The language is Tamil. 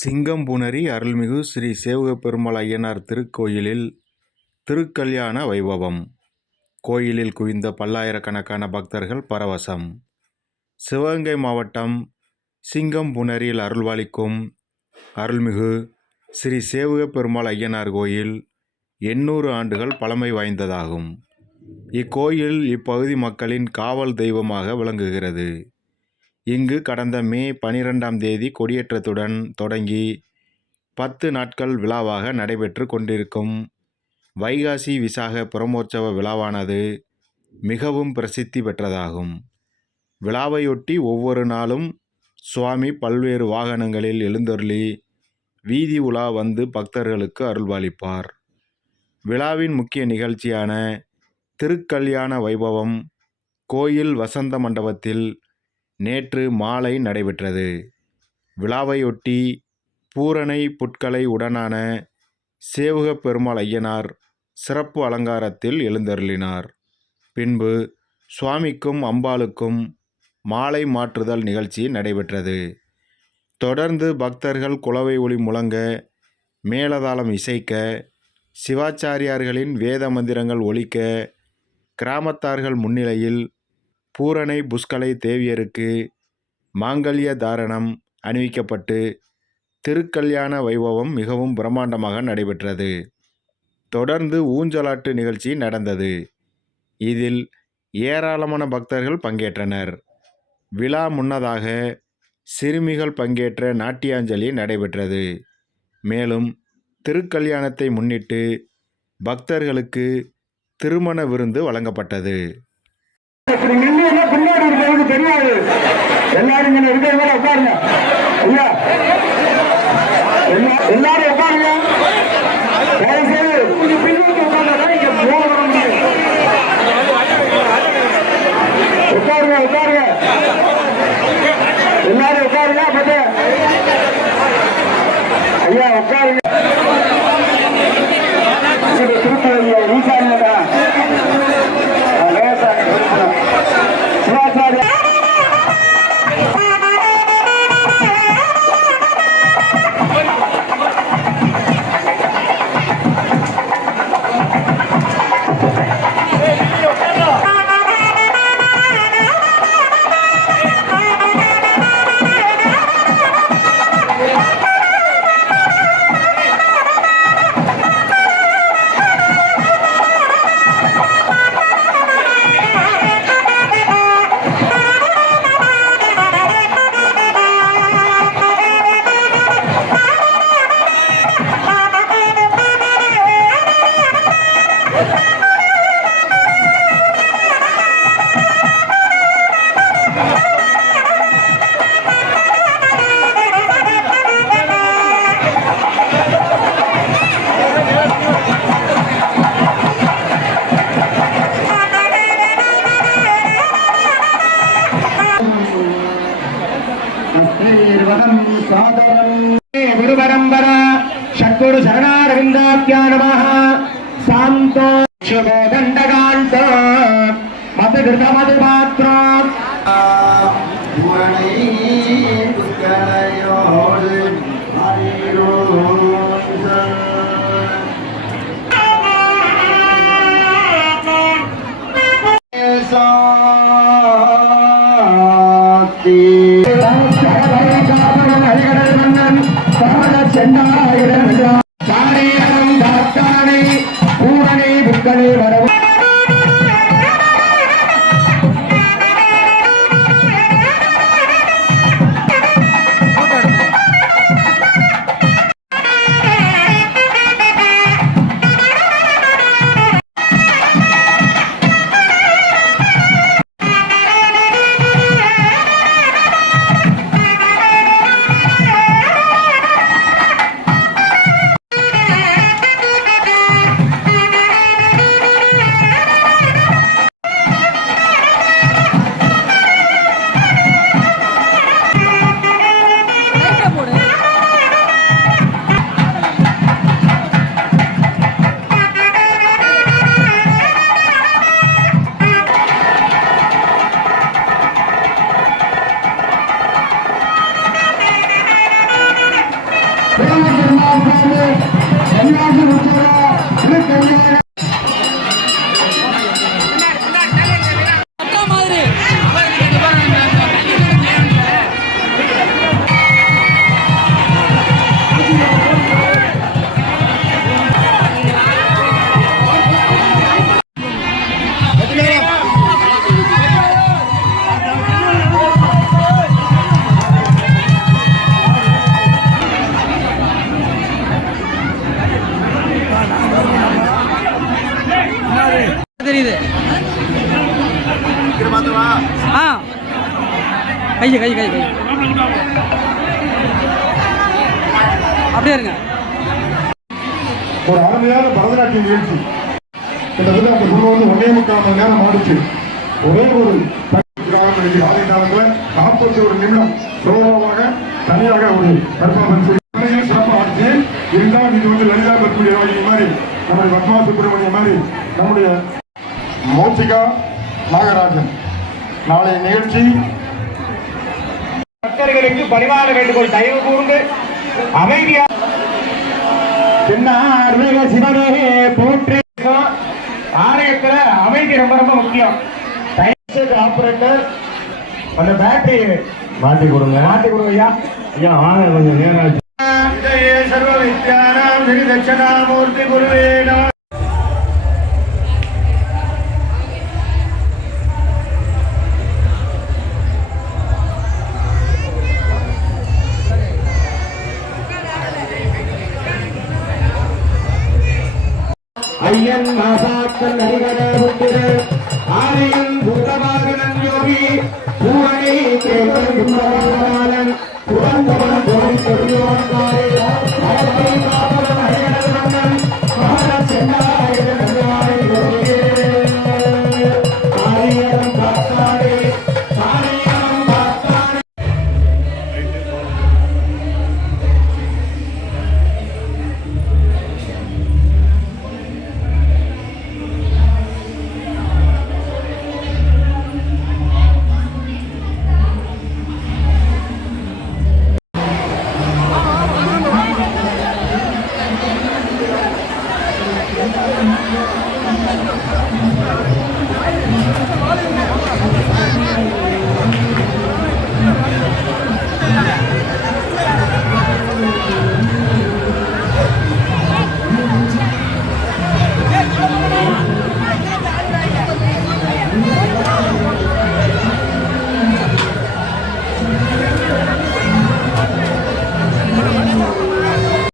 சிங்கம்புணரி அருள்மிகு ஸ்ரீ சேவகப்பெருமாள் ஐயனார் திருக்கோயிலில் திருக்கல்யாண வைபவம். கோயிலில் குவிந்த பல்லாயிரக்கணக்கான பக்தர்கள் பரவசம். சிவகங்கை மாவட்டம் சிங்கம்புணரியில் அருள்வாளிக்கும் அருள்மிகு ஸ்ரீ சேவகப்பெருமாள் ஐயனார் கோயில் எண்ணூறு ஆண்டுகள் பழமை வாய்ந்ததாகும். இக்கோயில் இப்பகுதி மக்களின் காவல் தெய்வமாக விளங்குகிறது. இங்கு கடந்த மே பனிரெண்டாம் தேதி கொடியேற்றத்துடன் தொடங்கி பத்து நாட்கள் விழாவாக நடைபெற்று கொண்டிருக்கும் வைகாசி விசாக புறமோற்சவ விழாவானது மிகவும் பிரசித்தி பெற்றதாகும். விழாவையொட்டி ஒவ்வொரு நாளும் சுவாமி பல்வேறு வாகனங்களில் எழுந்தருளி வீதி உலா வந்து பக்தர்களுக்கு அருள்பாலிப்பார் விழாவின் முக்கிய நிகழ்ச்சியான திருக்கல்யாண வைபவம் கோயில் வசந்த மண்டபத்தில் நேற்று மாலை நடைபெற்றது. விழாவையொட்டி பூரணை புட்கலை உடனான சேவுகப் பெருமாள் ஐயனார் சிறப்பு அலங்காரத்தில் எழுந்தருளினார். பின்பு சுவாமிக்கும் அம்பாளுக்கும் மாலை மாற்றுதல் நிகழ்ச்சி நடைபெற்றது. தொடர்ந்து பக்தர்கள் குலவை ஒளி முழங்க மேலதாளம் இசைக்க சிவாச்சாரியார்களின் வேத மந்திரங்கள் ஒழிக்க கிராமத்தார்கள் முன்னிலையில் பூரணை புஷ்கலை தேவியருக்கு மாங்கல்ய தாரணம் அணிவிக்கப்பட்டு திருக்கல்யாண வைபவம் மிகவும் பிரம்மாண்டமாக நடைபெற்றது. தொடர்ந்து ஊஞ்சலாட்டு நிகழ்ச்சி நடந்தது. இதில் ஏராளமான பக்தர்கள் பங்கேற்றனர். விழா முன்னதாக சிறுமிகள் பங்கேற்ற நாட்டியாஞ்சலி நடைபெற்றது. மேலும் திருக்கல்யாணத்தை முன்னிட்டு பக்தர்களுக்கு திருமண விருந்து வழங்கப்பட்டது. பின்னாடி இருக்கிறவங்க தெரியாது. எல்லாரும் இங்க இருக்கிற மேல உட்காருங்க. ஐயா. எல்லாரும் உட்காருங்க. கொஞ்சம் பின்னோக்கி உட்கார்ந்தாதான் இங்க போக முடியும். உட்காருங்க உட்காருங்க. எல்லாரும் உட்காருங்க பட்டு ஐயா உட்காருங்க. ஷட்குரு சரணாரவிந்தாத்யா நமः சாந்தோ சுகோதண்டகாந்தோ மதுகிருத மதுபாத்ரோ பூரணை பெருமாள் தெரியுது ஆ. கை கை கை கை அப்படியே இருங்க. ஒரு அருமையான பரதநாட்டிய நிகழ்ச்சி. கிட்டத்தட்ட அந்த குழு வந்து ஒன்னே முக்கால் மணி நேரம் ஆடிச்சு. ஒரே ஒரு ஆலை காலத்தில் நாற்பத்தி ஒரு நிமிடம் சோழமாக தனியாக ஒரு பர்ஃபார்மன்ஸ் சிறப்பாக ஆடிச்சு. இருந்தால் இது வந்து லலிதா பத்மி ராஜி மாதிரி நம்முடைய பத்மா சுப்பிரமணியம் மாதிரி நம்முடைய மோசிகா நாகராஜன். நாளைய நிகழ்ச்சி. பக்தர்களுக்கு பரிமாற வேண்டுகோள் தயவு கூர்ந்து அமைதியா சிவனே போற்றி. ஆலயத்துல அமைதி ரொம்ப ரொம்ப முக்கியம். ஆபரேட்டர் அந்த பேட்டரி மாட்டி கொடுங்க. மாட்டி கொடுங்க ஐயா. ஐயா வாங்க கொஞ்சம் நேரம் சர்வ வித்யானாம் ஸ்ரீ தட்சணாமூர்த்தி குருவே நம ஐயன் மாசாத்தன் ஹரிகராபுத்திர ஆலயம் பூதவாகனன் யோகி பூரணி கேவல் கும்பவாலன் புறந்தவன் கோரி பெரியோன்